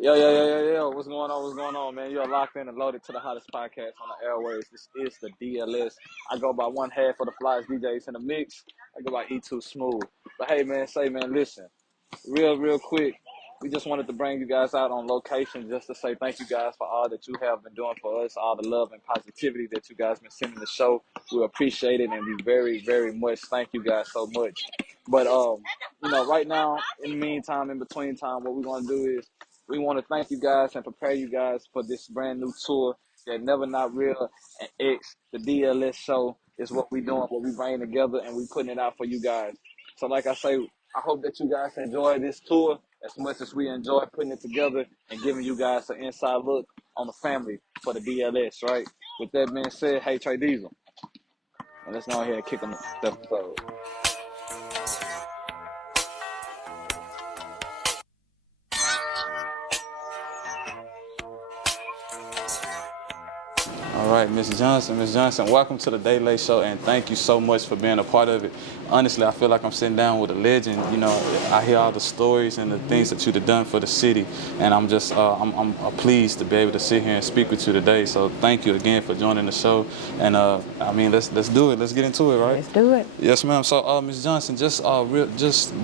Yo. What's going on? What's going on, man? You're locked in and loaded to the hottest podcast on the airways. This is the DLS. I go by one half for the Flyers DJs in the mix. I go by E2 Smooth. But hey, man, listen. Real quick, we just wanted to bring you guys out on location just to say thank you guys for all that you have been doing for us, all the love and positivity that you guys been sending the show. We appreciate it, and we very much thank you guys so much. But right now, in the meantime, in between time, what we're gonna do is we want to thank you guys and prepare you guys for this brand new tour that Never Not Real and X, the DLS show, is what we doing, what we bringing together, and we putting it out for you guys. So like I say, I hope that you guys enjoy this tour as much as we enjoy putting it together and giving you guys an inside look on the family for the DLS, right? With that being said, hey, Trey Diesel. And let's go ahead and kick on the episode. All right, Miss Johnson, welcome to the Dae Late Show, and thank you so much for being a part of it. Honestly, I feel like I'm sitting down with a legend. You know, I hear all the stories and the things that you've done for the city, and I'm just, I'm pleased to be able to sit here and speak with you today. So thank you again for joining the show, and I mean, let's do it. Let's get into it, right? Let's do it. Yes, ma'am. So, Miss Johnson, just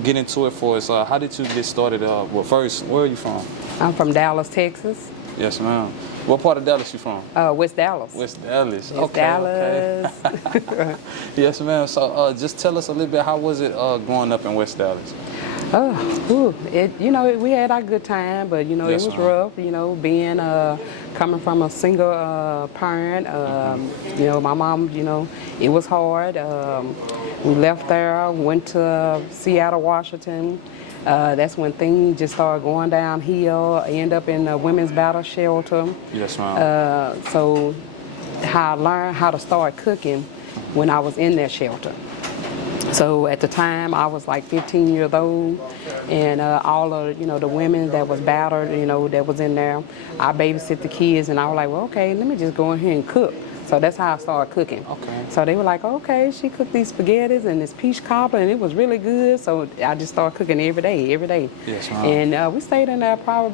get into it for us. How did you get started? Well, first, where are you from? I'm from Dallas, Texas. Yes, ma'am. What part of Dallas you from? West Dallas. West Dallas. West Dallas. Okay. Yes, ma'am. So just tell us a little bit, how was it growing up in West Dallas? We had our good time, but it was rough. Being coming from a single parent. My mom. It was hard. We left there, went to Seattle, Washington. That's when things just started going downhill. I ended up in a women's battle shelter. Yes, ma'am. So I learned how to start cooking when I was in that shelter. So at the time, I was like 15 years old, and all of the women that was battered, that was in there, I babysit the kids, and I was like, well, okay, let me just go in here and cook. So that's how I started cooking. Okay. So they were like, okay, she cooked these spaghettis and this peach cobbler, and it was really good. So I just started cooking every day. Yes, ma'am. And we stayed in there probably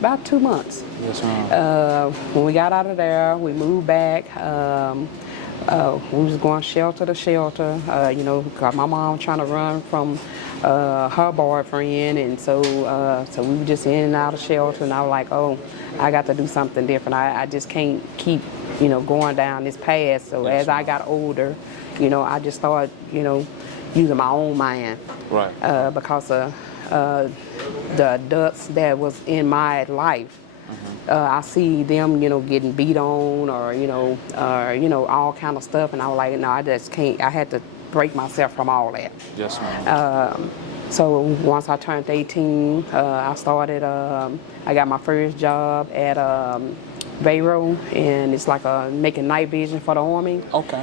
about 2 months. Yes, ma'am. When we got out of there, we moved back. We was going shelter to shelter. Got my mom trying to run from her boyfriend, and so we were just in and out of shelter. And I was like, oh, I got to do something different. I just can't keep going down this path. So yes, as I got older, I just started using my own mind. Right. Because of the adults that was in my life. I see them, getting beat on, or all kind of stuff, and I was like, no, I just can't. I had to break myself from all that. Yes, ma'am. So once I turned 18, I started. I got my first job at Vero, and it's like making night vision for the Army. Okay.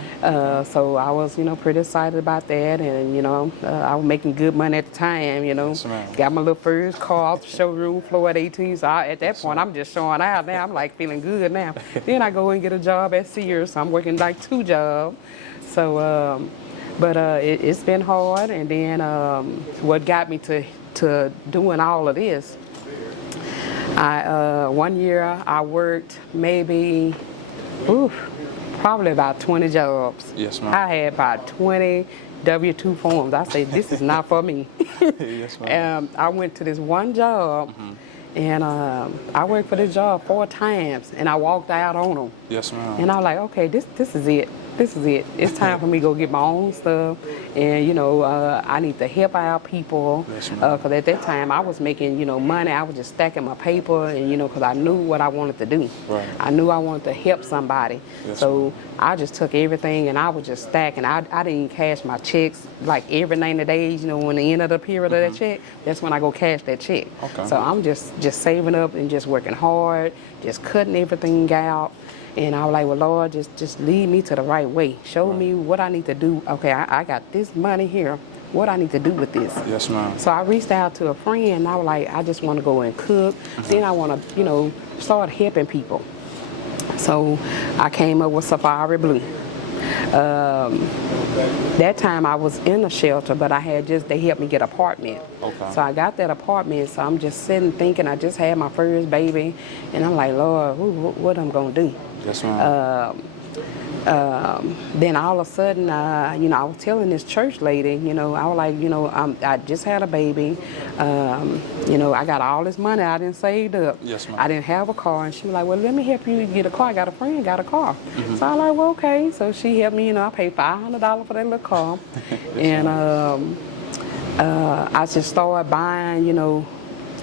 So I was, pretty excited about that, and I was making good money at the time. Yes, ma'am. Got my little first car off the showroom floor at 18. So at that point, I'm just showing out now. I'm like feeling good now. Then I go and get a job at Sears. So I'm working like 2 jobs. So, it's been hard, and then what got me to doing all of this. One year I worked maybe, probably about 20 jobs. Yes, ma'am. I had about 20 W-2 forms. I said, this is not for me. Yes, ma'am. I went to this one job, and I worked for this job 4 times, and I walked out on them. Yes, ma'am. And I was like, okay, this is it. This is it. It's time for me to go get my own stuff, and I need to help out people. Because at that time I was making money. I was just stacking my paper, and because I knew what I wanted to do. Right. I knew I wanted to help somebody. Yes, so I just took everything, and I was just stacking. I didn't even cash my checks like every 90 days. When the end of the period of that check, that's when I go cash that check. Okay. So I'm just saving up and just working hard, just cutting everything out. And I was like, well, Lord, just lead me to the right way. Show me what I need to do. Okay, I got this money here. What I need to do with this? Yes, ma'am. So I reached out to a friend, and I was like, I just want to go and cook. Then I want to, start helping people. So I came up with Safari Blue. That time I was in a shelter, but they helped me get an apartment. Okay. So I got that apartment, so I'm just sitting thinking, I just had my first baby, and I'm like, Lord, what I'm gonna do? Yes, ma'am. Then all of a sudden, I was telling this church lady, I was like, I just had a baby. I got all this money I didn't saved up. Yes, ma'am. I didn't have a car, and she was like, well, let me help you get a car. I got a friend got a car. So I was like, well, okay. So she helped me. I paid $500 for that little car, and I just started buying.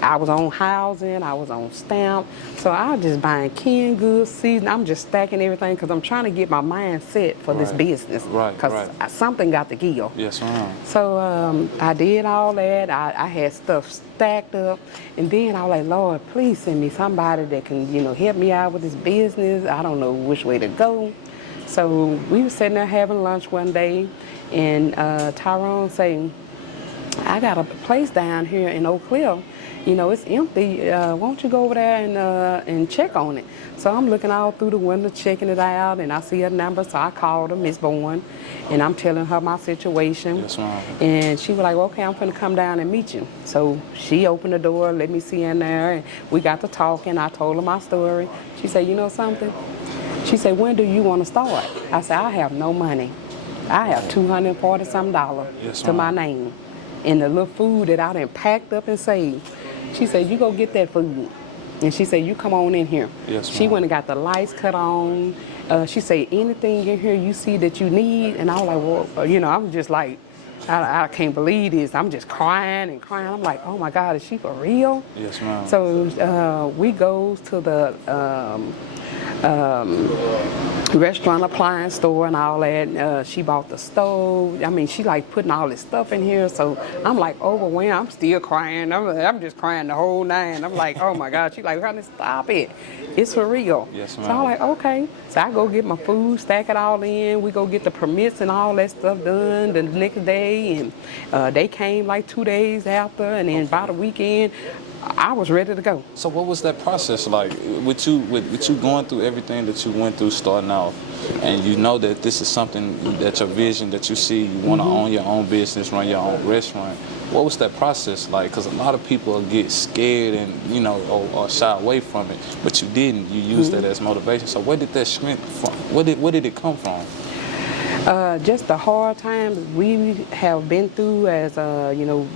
I was on housing, I was on stamp, so I was just buying canned goods, season. I'm just stacking everything because I'm trying to get my mind set for this business. Right, because something got to give. Yes, ma'am. So I did all that. I had stuff stacked up, and then I was like, Lord, please send me somebody that can, help me out with this business. I don't know which way to go. So we were sitting there having lunch one day, and Tyrone saying, I got a place down here in Oak Cliff. It's empty. Won't you go over there and check on it? So I'm looking all through the window, checking it out, and I see a number. So I called her, Miss Bourne, and I'm telling her my situation. Yes, ma'am. And she was like, okay, I'm going to come down and meet you. So she opened the door, let me see in there, and we got to talking. I told her my story. She said, you know something? She said, when do you want to start? I said, I have no money. I have $240-something to my name. And the little food that I done packed up and saved. She said, you go get that food. And she said, you come on in here. Yes, she went and got the lights cut on. She said, anything in here you see that you need? And I was like, well, I'm just like, I can't believe this. I'm just crying and crying. I'm like, oh my God, is she for real? Yes, ma'am. So we goes to the restaurant appliance store and all that. She bought the stove. I mean, she like putting all this stuff in here. So I'm like overwhelmed. I'm still crying. I'm just crying the whole night. I'm like, oh my God. She like, honey, stop it. It's for real. Yes, ma'am. So I'm like, okay. So I go get my food, stack it all in. We go get the permits and all that stuff done the next day. And they came like 2 days after. And then by the weekend, I was ready to go. So what was that process like with you going through everything that you went through starting off, and you know that this is something that your vision that you see, you want to own your own business, run your own restaurant. What was that process like? Because a lot of people get scared and or shy away from it, but you didn't. You used that as motivation. So where did that strength from? Where did it come from? Just the hard times we have been through as,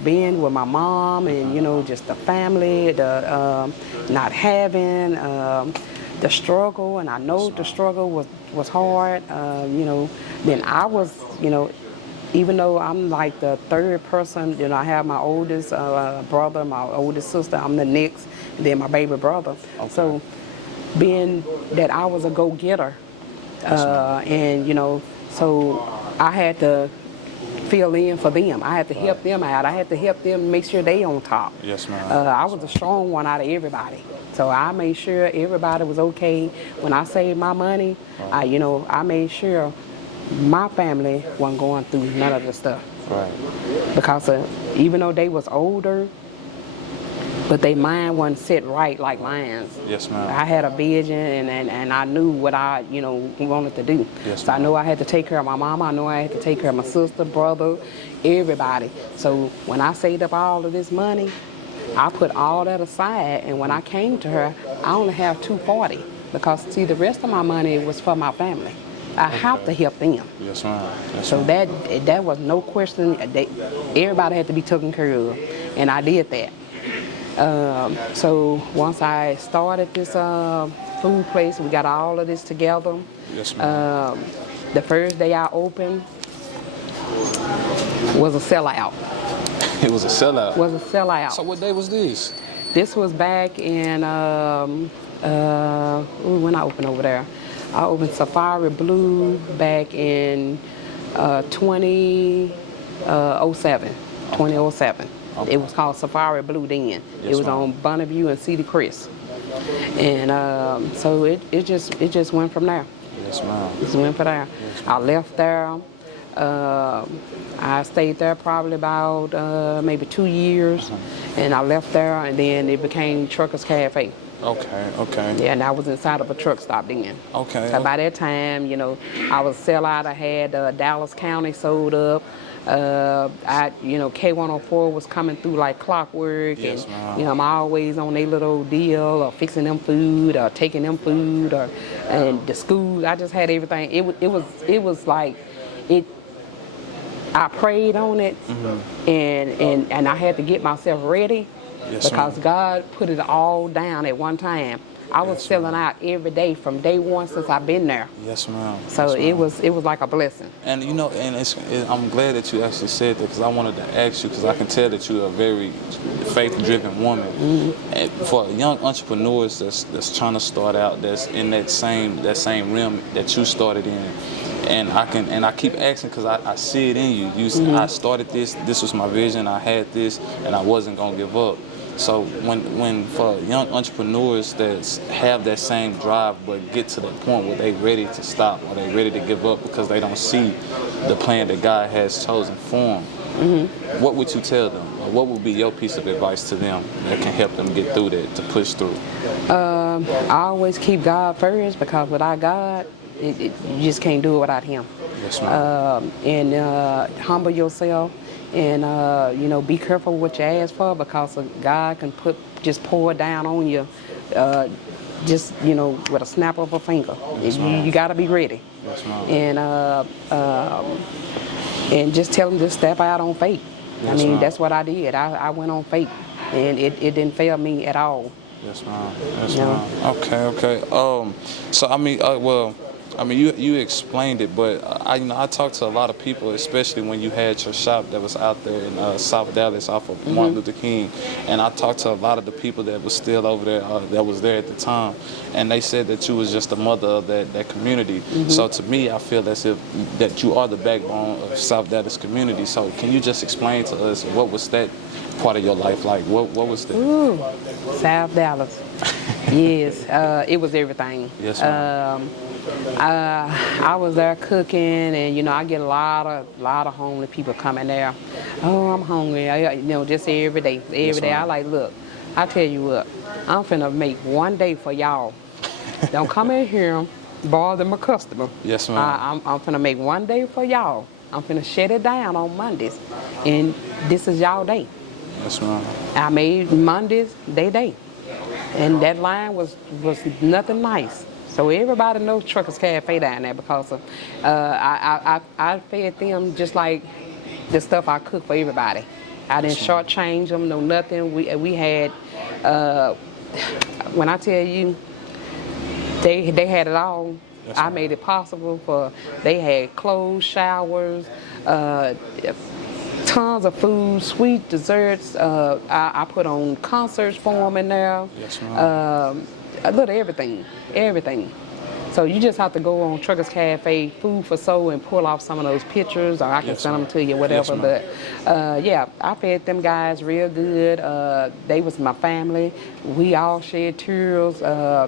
being with my mom and, just the family, the not having, the struggle, and I know the struggle was hard, then I was, even though I'm like the third person, I have my oldest brother, my oldest sister, I'm the next, and then my baby brother. Okay. So being that I was a go-getter, and, so I had to fill in for them. I had to help them out. I had to help them make sure they on top. Yes, ma'am. I was the strong one out of everybody. So I made sure everybody was okay. When I saved my money, I made sure my family wasn't going through none of the stuff. Right. Because even though they was older, but their mind wasn't set right like mine. Yes, ma'am. I had a vision and I knew what I, wanted to do. Yes, so I knew I had to take care of my mama. I knew I had to take care of my sister, brother, everybody. So when I saved up all of this money, I put all that aside. And when I came to her, I only have $240 because, see, the rest of my money was for my family. I have to help them. Yes, ma'am. Yes, so ma'am. that was no question. Everybody had to be taken care of, and I did that. So once I started this food place, we got all of this together. Yes, ma'am. The first day I opened was a sellout. It was a sellout? Was a sellout. So what day was this? This was back in, when I opened over there. I opened Safari Blue back in 2007. 2007. Okay. It was called Safari Blue then. Yes, it was on Bonneview and Cedar Crest. And so it just went from there. Yes, ma'am. It just went from there. Yes, I left there. I stayed there probably about maybe 2 years. and I left there, and then it became Truckers Cafe. Okay. Yeah, and I was inside of a truck stop then. Okay. So by that time, you know, I was sellout. I had Dallas County sold up. K104 was coming through like clockwork, Yes, and ma'am. you know, I'm always on their little deal, or fixing them food, or taking them food, and the school. I just had everything. It was like it. I prayed on it, and I had to get myself ready. Yes, because ma'am. God put it all down at one time. I was selling out every day from day one since I've been there. Yes, ma'am. So Yes, it was like a blessing. And you know, and I'm glad that you actually said that, because I wanted to ask you, because I can tell that you're a very faith-driven woman. And for young entrepreneurs that's trying to start out, that's in that same realm that you started in, and I keep asking because I see it in you. I started this. This was my vision. I had this, and I wasn't gonna give up. So when for young entrepreneurs that have that same drive but get to that point where they ready to stop or they ready to give up because they don't see the plan that God has chosen for them, what would you tell them? Or what would be your piece of advice to them that can help them get through that, to push through? I always keep God first, because without God, you just can't do it without Him. Yes, ma'am. And humble yourself. And be careful what you ask for, because God can just pour it down on you, with a snap of a finger. Yes, you got to be ready. Yes, ma'am. And just tell them to step out on faith. Yes, ma'am. That's what I did. I went on faith, and it didn't fail me at all. Yes, ma'am. Yes, ma'am. Okay. You explained it, but I talked to a lot of people, especially when you had your shop that was out there in South Dallas off of Martin Luther King, and I talked to a lot of the people that was still over there, that was there at the time, and they said that you was just the mother of that community. So to me, I feel as if that you are the backbone of South Dallas community. So can you just explain to us, what was that part of your life like? What was that? Ooh, South Dallas. Yes, it was everything. Yes, ma'am. I was there cooking, and I get a lot of homely people coming there. Oh, I'm hungry. Just every day. Every day. I like, look, I tell you what, I'm finna make one day for y'all. Don't come in here bother my customer. Yes, ma'am. I'm finna make one day for y'all. I'm finna shut it down on Mondays, and this is y'all day. Yes, ma'am. I made Mondays they day, and that line was nothing nice. So everybody knows Truckers Cafe down there, because of, I fed them just like the stuff I cook for everybody. I didn't shortchange them, no nothing. We had, when I tell you, they had it all. Yes, I made it possible for. They had clothes, showers, tons of food, sweet desserts. I put on concerts for them in there. Yes, ma'am. A little everything. So you just have to go on Truckers Cafe, Food for Soul, and pull off some of those pictures, or I can send them to you, whatever. Yes, but I fed them guys real good. They was my family. We all shed tears. I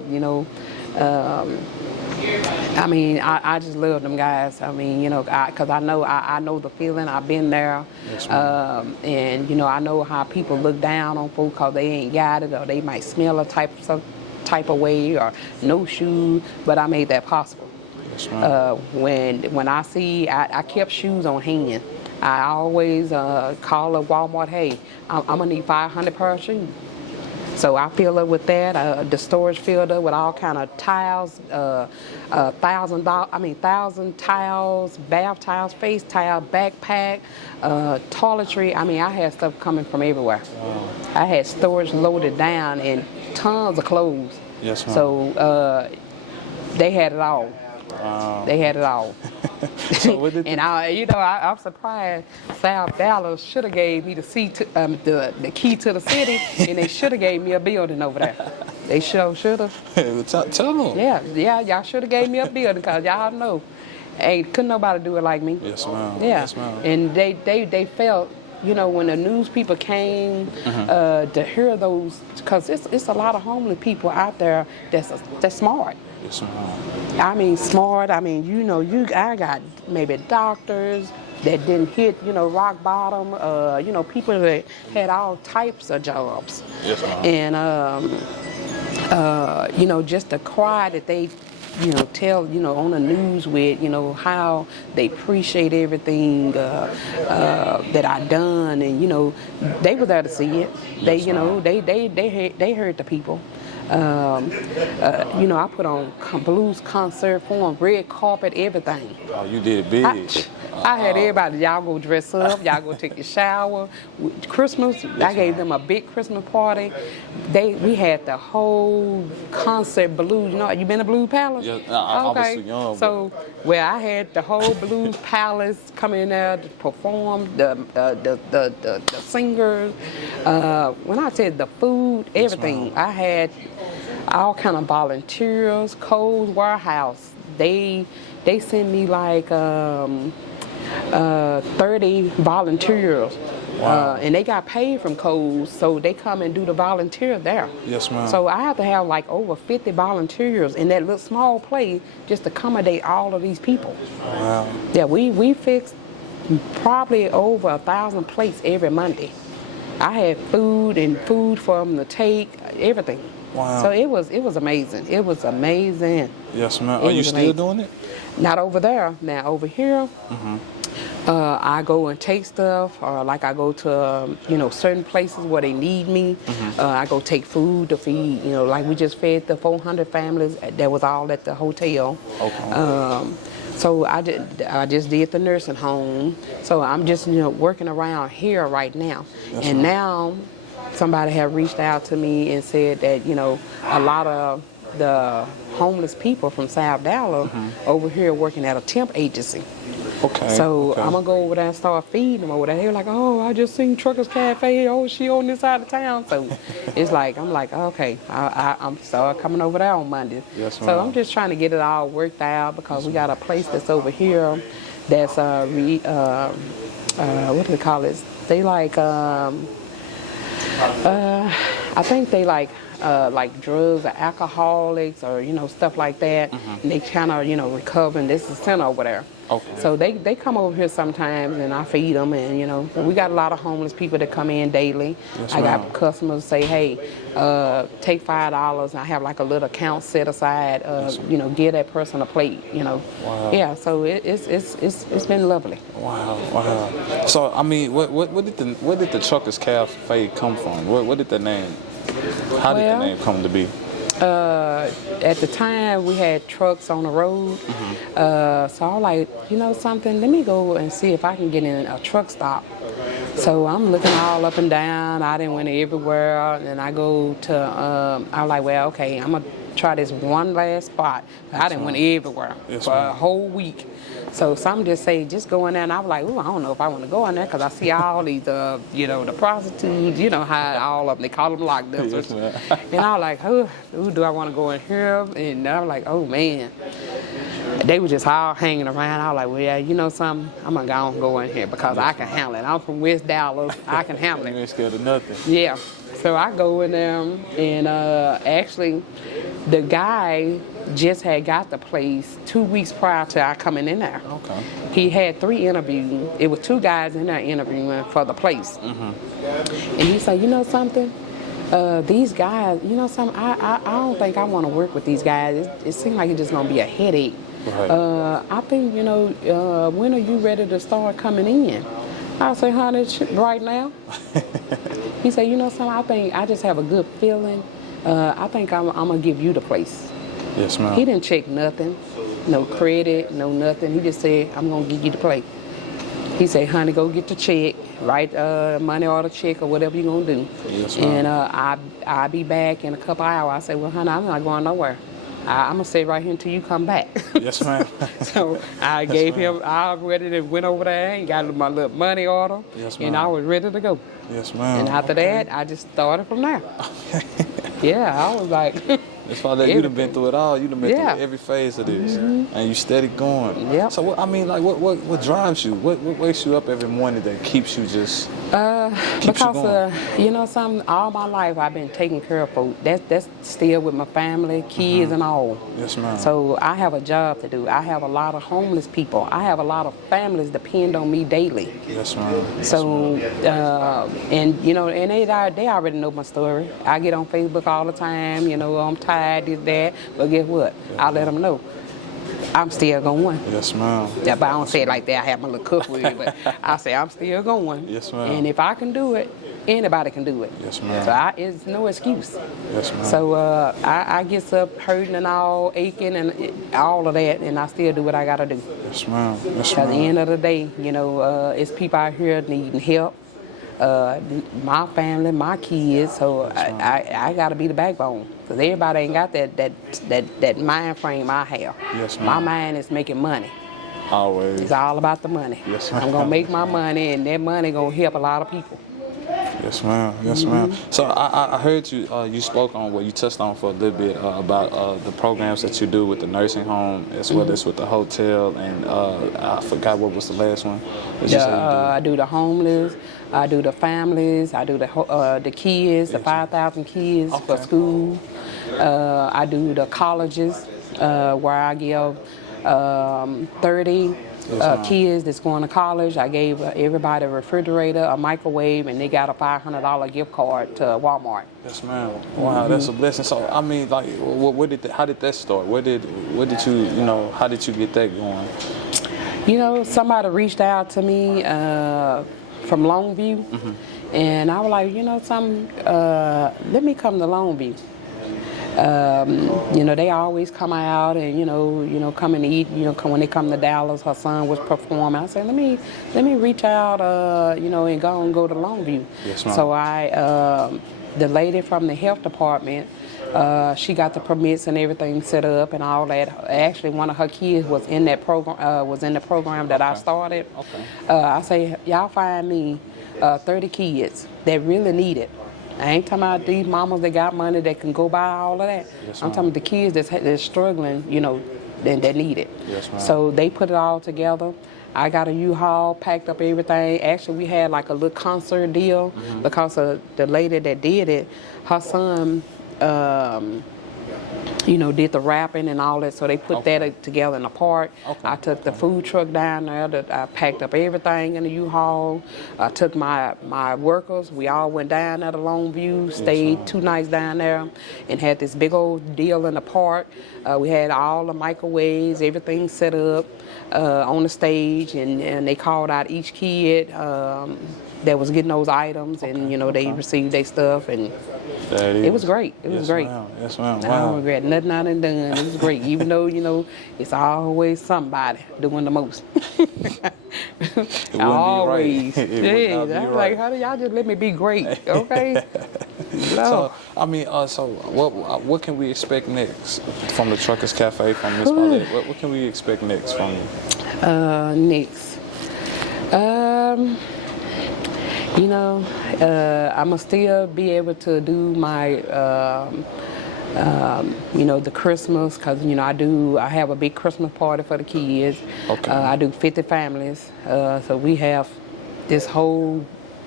just love them guys. Because I know the feeling. I've been there. Yes, and I know how people look down on folks because they ain't got it, or they might smell a type of way, or no shoes. But I made that possible. Yes, When I kept shoes on hand. I always call up Walmart. Hey, I'm gonna need 500 pair of shoes. So I filled up with that. The storage filled up with all kind of tiles, 1,000 towels, bath towels, face towel, backpack, toiletry. I had stuff coming from everywhere. Wow. I had storage loaded down and tons of clothes. Yes, ma'am. So they had it all. Wow. They had it all. So what did I'm surprised. South Dallas should have gave me the key to the city, and they should have gave me a building over there. They should have. Tell them. Yeah, y'all should have gave me a building, because y'all know, couldn't nobody do it like me. Yes, ma'am. Yeah, Yes, ma'am. and they felt, when the news people came to hear those, because it's a lot of homeless people out there that's smart. Yes, ma'am. Smart. I got maybe doctors, that didn't hit, rock bottom. People that had all types of jobs. Yes, ma'am. And just the cry that they, tell, on the news with, how they appreciate everything that I done, and they were there to see it. Yes, They heard the people. I put on blues concert form, red carpet, everything. Oh, you did it big. I had everybody, y'all go dress up, y'all go take a shower. Christmas, I gave them a big Christmas party. We had the whole concert blues. You been to Blues Palace? Yeah, I was too young. So, I had the whole Blues Palace come in there to perform, the singers. When I said the food, everything, I had all kind of volunteers. Coles Warehouse, they sent me like 30 volunteers. Wow. And they got paid from Coles, so they come and do the volunteer there. Yes, ma'am. So I have to have like over 50 volunteers in that little small place just to accommodate all of these people. Wow. Yeah, we fixed probably over 1,000 plates every Monday. I had food for them to take, everything. Wow. So it was amazing. It was amazing. Yes, ma'am. Are you still doing it? Not over there. Now over here, I go and take stuff, or like I go to certain places where they need me. I go take food to feed. Like we just fed the 400 families that was all at the hotel. Okay. So I just did the nursing home. So I'm just working around here right now. Yes, and ma'am. now somebody had reached out to me and said that a lot of the homeless people from South Dallas over here working at a temp agency. Okay. So okay. I'm gonna go over there and start feeding them over there. They're like, oh, I just seen Truckers Cafe. Oh, she on this side of town. So it's like, I'm like, okay, I'm start coming over there on Monday. Yes, so ma'am. I'm just trying to get it all worked out because we got a place that's over here that's what do they call it? They like I think they like drugs or alcoholics or stuff like that. And they kind of recovering. This is center over there. Okay. So they come over here sometimes and I feed them, and we got a lot of homeless people that come in daily. Yes, I got ma'am. customers say, hey, take $5. I have like a little account set aside. Give that person a plate. Wow. Yeah. So it's been lovely. Wow, wow. So I mean, what did the Truckers Cafe come from? What did the name? How did the name come to be? At the time, we had trucks on the road. So I'm like, something, let me go and see if I can get in a truck stop. So I'm looking all up and down. I didn't went everywhere. And I go to, I'm like, well, okay, I'm going to try this one last spot. I didn't went everywhere for a whole week. So some just say, just go in there. And I was like, ooh, I don't know if I want to go in there because I see all these, the prostitutes, how all of them, they call them lock dusters. And I was like, ooh, do I want to go in here? And I was like, oh, man. They were just all hanging around. I was like, well, yeah, something, I'm going to go in here because I can handle it. I'm from West Dallas. I can handle it. You ain't scared of nothing. Yeah. So I go in there, and actually, the guy just had got the place 2 weeks prior to I coming in there. Okay. He had 3 interviews. It was 2 guys in there interviewing for the place. And he said, something? These guys, something, I don't think I want to work with these guys. It seems like it's just going to be a headache. Right. I think, when are you ready to start coming in? I say, honey, right now. He said, something, I think I just have a good feeling. I think I'm going to give you the place. Yes, ma'am. He didn't check nothing, no credit, no nothing. He just said, I'm going to give you the place. He said, honey, go get the check, write money order check or whatever you're going to do. Yes, ma'am. And I'll be back in a couple hours. I said, well, honey, I'm not going nowhere. I'm going to stay right here until you come back. Yes, ma'am. So I gave him, I already went over there and got my little money order. Yes, ma'am. And I was ready to go. Yes, ma'am. And after that, I just started from there. Yeah, I was like... It's probably you done been through it all. You done been Yeah. through every phase of this, and you steady going. Yep. So what drives you? What wakes you up every morning that keeps you just keeps you going? Because all my life I've been taking care of folk. That's still with my family, kids, and all. Yes, ma'am. So I have a job to do. I have a lot of homeless people. I have a lot of families depend on me daily. Yes, ma'am. So, and they already know my story. I get on Facebook all the time, I'm tired, this, that, but guess what? I let them know. I'm still going. Yes, ma'am. Yeah, but I don't say it like that. I have my little cook with it, but I say I'm still going. Yes, ma'am. And if I can do it, anybody can do it. Yes, ma'am. So it's no excuse. Yes, ma'am. So I get up hurting and all, aching and all of that, and I still do what I got to do. Yes, ma'am. Yes, At the ma'am. end of the day, it's people out here needing help. My family, my kids, so I got to be the backbone, because everybody ain't got that mind frame I have. Yes, ma'am. My mind is making money. Always. It's all about the money. Yes, ma'am. I'm gonna make my money, and that money gonna help a lot of people. Yes, ma'am. Yes, ma'am. So I heard you you spoke on you touched on for a little bit about the programs that you do with the nursing home as well as with the hotel, and I forgot what was the last one. I do the homeless, I do the families, I do the kids, the 5,000 kids for school. I do the colleges where I give 30 kids that's going to college. I gave everybody a refrigerator, a microwave, and they got a $500 gift card to Walmart. Yes, ma'am. Wow, that's a blessing. So I mean, like, how did that start? How did you get that going? Somebody reached out to me from Longview, and I was like, let me come to Longview. They always come out and come and eat. When they come to Dallas, her son was performing. I said, let me reach out, and go to Longview. Yes, ma'am. So the lady from the health department, she got the permits and everything set up and all that. Actually, one of her kids was in that program. Was in the program that I started. Okay. I say, y'all find me 30 kids that really need it. I ain't talking about these mamas that got money that can go buy all of that. Yes, I'm talking about the kids that's struggling, that need it. Yes, ma'am. So they put it all together. I got a U-Haul, packed up everything. Actually, we had like a little concert deal because of the lady that did it. Her son, did the rapping and all that, so they put that together in the park. Okay. I took the food truck down there. I packed up everything in the U-Haul. I took my workers. We all went down there to Longview, stayed 2 nights down there, and had this big old deal in the park. We had all the microwaves, everything set up on the stage, and they called out each kid that was getting those items, and they received their stuff, and it was great. It was great. Ma'am. Yes, ma'am. I Wow. don't regret nothing I done done. It was great, even though it's always somebody doing the most. Always. It would not be I'm right. like, how do y'all just let me be great? Okay. So I mean, what can we expect next from the Truckers Cafe, from Miss Paulette? What can we expect next from you? Next. I'ma still be able to do my, the Christmas, because I have a big Christmas party for the kids. Okay. I do 50 families, so we have this whole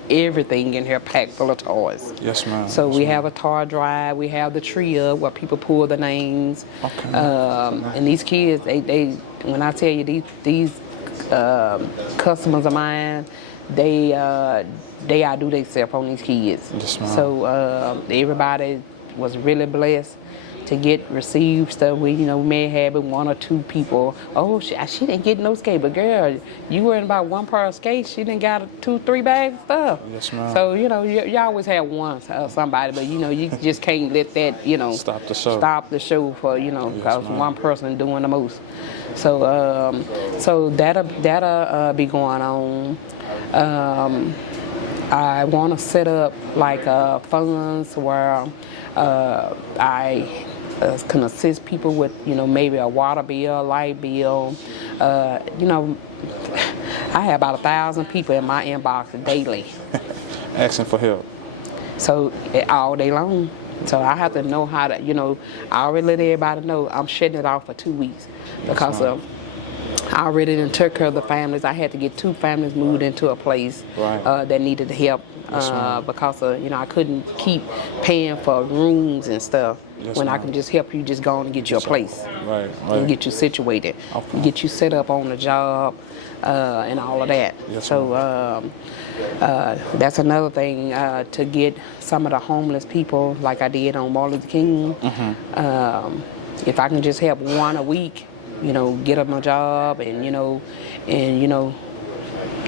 everything in here packed full of toys. Yes, ma'am. So Yes, we ma'am. have a toy drive. We have the tree up where people pull the names. Okay. And these kids, they when I tell you these customers of mine, they outdo themselves on these kids. Yes, ma'am. So everybody was really blessed to receive stuff. We may have 1 or 2 people. Oh, she didn't get no skate, but girl, you worrying about 1 pair of skates. She didn't got 2, 3 bags of stuff. Yes, ma'am. So you always have one somebody, but you just can't let that Stop the show. Stop the show for because ma'am. one person doing the most. So that'll be going on. I want to set up like funds where I can assist people with maybe a water bill, light bill. I have about 1,000 people in my inbox daily. Asking for help. So all day long. So I have to know how to, I already let everybody know I'm shutting it off for 2 weeks because I already done took care of the families. I had to get 2 families moved into a place that needed help because I couldn't keep paying for rooms and stuff when I can just help you just go on and get you a place and get you situated, get you set up on the job and all of that. That's another thing to get some of the homeless people like I did on Martin Luther King. If I can just help one a week, get them a job and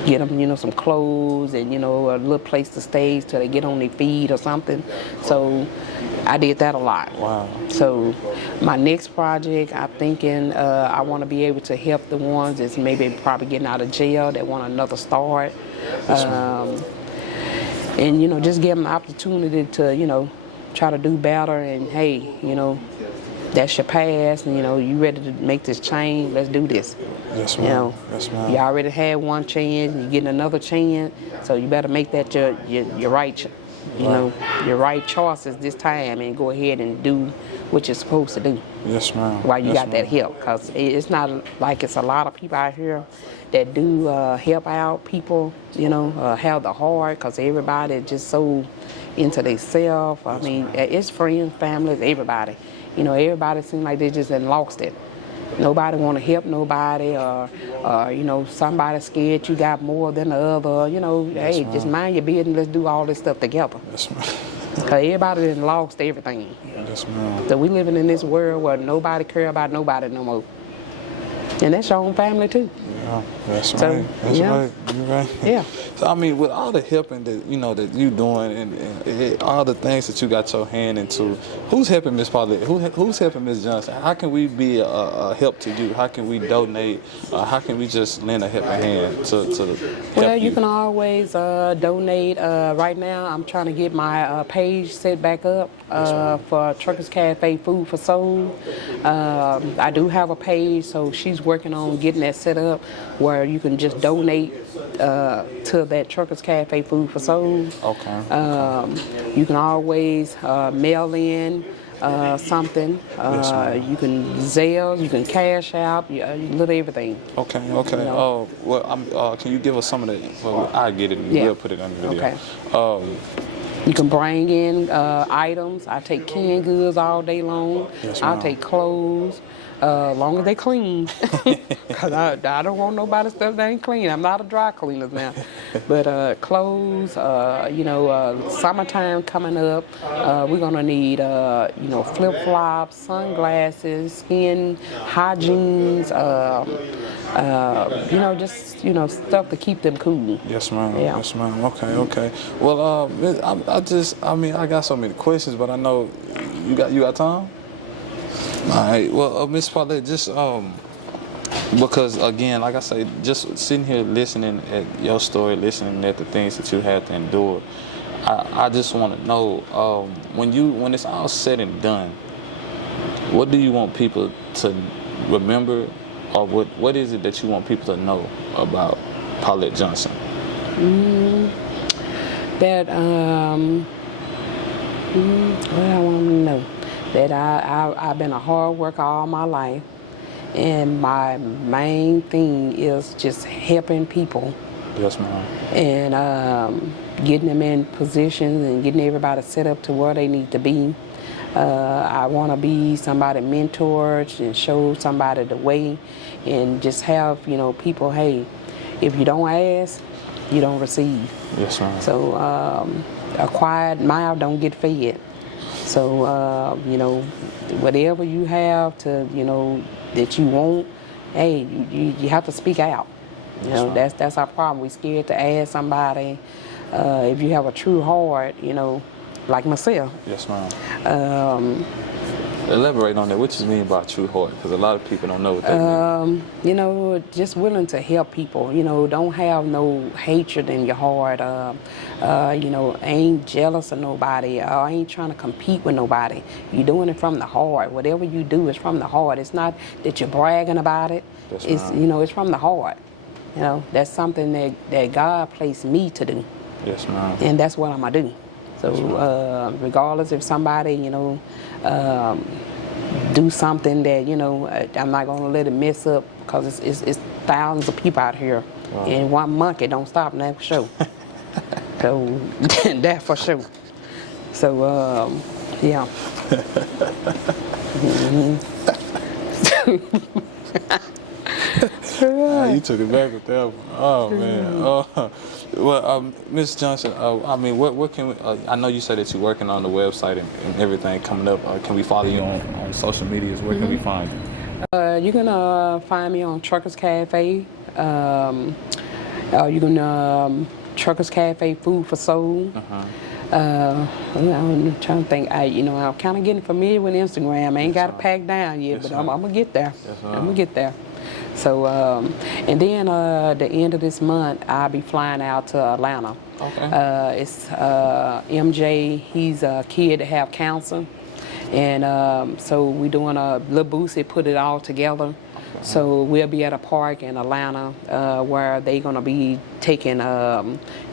get them, some clothes and, a little place to stay till they get on their feet or something. So I did that a lot. Wow. So my next project, I'm thinking I want to be able to help the ones that's maybe probably getting out of jail that want another start. And, just give them the opportunity to, try to do better and, hey, that's your past, and you ready to make this change. Let's do this. Yes, ma'am. Yes, ma'am. You already had one chance, you're getting another chance, so you better make that your right, your right choices this time, and go ahead and do what you're supposed to do. Yes, ma'am. While you got that help, because it's not like it's a lot of people out here that do help out people, have the heart, because everybody is just so into themselves. I mean, it's friends, families, everybody. Everybody seems like they just done lost it. Nobody want to help nobody, or somebody scared you got more than the other. Hey, just mind your business. Let's do all this stuff together. Yes, ma'am. Because everybody done lost everything. Yes, ma'am. So we living in this world where nobody care about nobody no more. And that's your own family too. Yeah, that's right. So, that's right. You're right. Yeah. So I mean, with all the helping that that you doing and all the things that you got your hand into, who's helping Miss Paulette? Who's helping Miss Johnson? How can we be a help to you? How can we donate? How can we just lend a helping hand to help Well, you can always donate. Right now, I'm trying to get my page set back up for Truckers Cafe Food for Soul. I do have a page, so she's working on getting that set up where you can just donate to that Truckers Cafe Food for Soul. Okay. You can always mail in something. You can Zelle, you can Cash App, little everything. Okay. Oh, well, can you give us some of that? Well, I get it. And we'll put it on the video. Okay. You can bring in items. I take canned goods all day long. Yes, I'll take clothes, long as they clean. Because I don't want nobody's stuff that ain't clean. I'm not a dry cleaner now. But clothes, summertime coming up, we're going to need, flip-flops, sunglasses, skin hygienes, stuff to keep them cool. Yes, ma'am. Yeah. Yes, ma'am. Okay. Well, I got so many questions, but I know you got time. All right. Well, Miss Paulette, just because again, like I say, just sitting here listening at your story, listening at the things that you had to endure, I just want to know when it's all said and done, what do you want people to remember, or what is it that you want people to know about Paulette Johnson? That what I want to know, that I've been a hard worker all my life, and my main thing is just helping people. Yes, ma'am. And getting them in positions and getting everybody set up to where they need to be. I want to be somebody mentor and show somebody the way, and just have people. Hey, if you don't ask, you don't receive. Yes, ma'am. So a quiet mouth don't get fed. So whatever you have to that you want, hey, you have to speak out. That's our problem. We're scared to ask somebody. If you have a true heart, like myself. Yes, ma'am. Elaborate on that. What you mean by true heart? Because a lot of people don't know what that means. Just willing to help people. Don't have no hatred in your heart. Ain't jealous of nobody. Ain't trying to compete with nobody. You're doing it from the heart. Whatever you do is from the heart. It's not that you're bragging about it. It's it's from the heart. That's something that God placed me to do. Yes, ma'am. And that's what I'm gonna do. So regardless if somebody, do something that, I'm not going to let it mess up, because it's thousands of people out here. Wow. And one monkey don't stop that for sure. So that for sure. So, yeah. You took it back with that one. Oh, man. Well, Miss Johnson, what can we, I know you said that you're working on the website and everything coming up. Can we follow you on social medias? Where can we find you? You can find me on Truckers Cafe. You can Truckers Cafe Food for Soul. I'm trying to think. I'm kind of getting familiar with Instagram. I ain't got it packed down yet, but I'm gonna get there. I'm gonna get there. So, and then the end of this month, I'll be flying out to Atlanta. Okay. It's MJ. He's a kid that have cancer, and so we're doing a little boost. Put it all together. Okay. So we'll be at a park in Atlanta where they're gonna be taking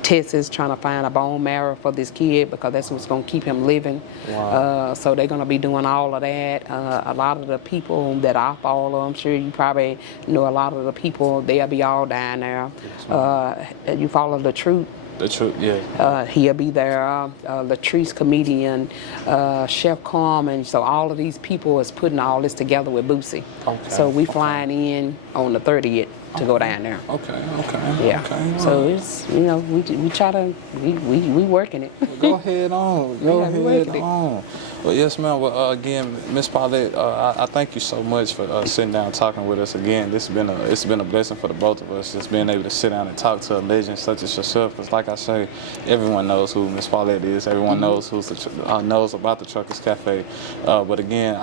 tests, trying to find a bone marrow for this kid, because that's what's gonna keep him living. Wow. So they're gonna be doing all of that. A lot of the people that I follow, I'm sure you probably know a lot of the people, they'll be all down there. You follow The Truth. The Truth, yeah. He'll be there. Latrice comedian, Chef Carmen. So all of these people is putting all this together with Boosie. Okay. So we flying in on the 30th to go down there. Okay. Yeah. Okay. So it's, we try to, we working it. Go ahead on. Go ahead on. Well, yes, ma'am. Well, again, Miss Paulette, I thank you so much for sitting down and talking with us again. It's been a blessing for the both of us, just being able to sit down and talk to a legend such as yourself. Because, like I say, everyone knows who Miss Paulette is. Everyone knows knows about the Truckers Cafe. But again,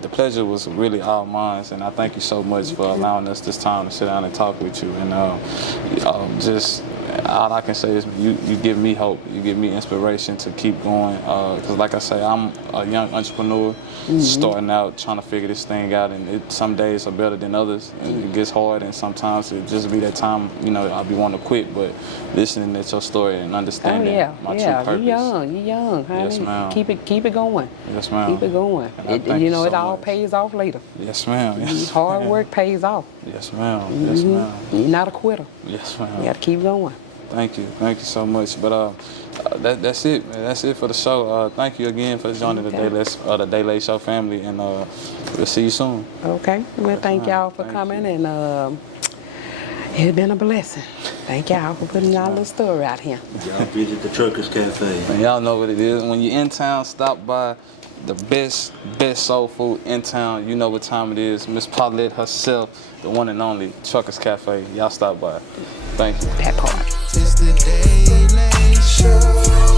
the pleasure was really all mine, and I thank you so much for allowing us this time to sit down and talk with you. And just all I can say is you give me hope. You give me inspiration to keep going. Because, like I say, I'm a young entrepreneur starting out, trying to figure this thing out. And some days are better than others. And it gets hard, and sometimes it just be that time, I'll be wanting to quit. But listening to your story and understanding my true purpose. You're young, honey. Yes, ma'am. Keep it going. Yes, ma'am. Keep it going. It all pays off later. Yes, ma'am. Yes. Hard work pays off. Yes, ma'am. Yes, ma'am. You're not a quitter. Yes, ma'am. You got to keep going. Thank you so much. But that's it, man. That's it for the show. Thank you again for joining the Dae Late Show family, and we'll see you soon. Okay. Well, thank y'all for coming, and it's been a blessing. Thank y'all for putting y'all little story out here. Y'all visit the Truckers Cafe. Man, y'all know what it is. When you're in town, stop by the best soul food in town. You know what time it is. Miss Paulette herself, the one and only Truckers Cafe. Y'all stop by. Thank you. That part. It's the Dae Late Show.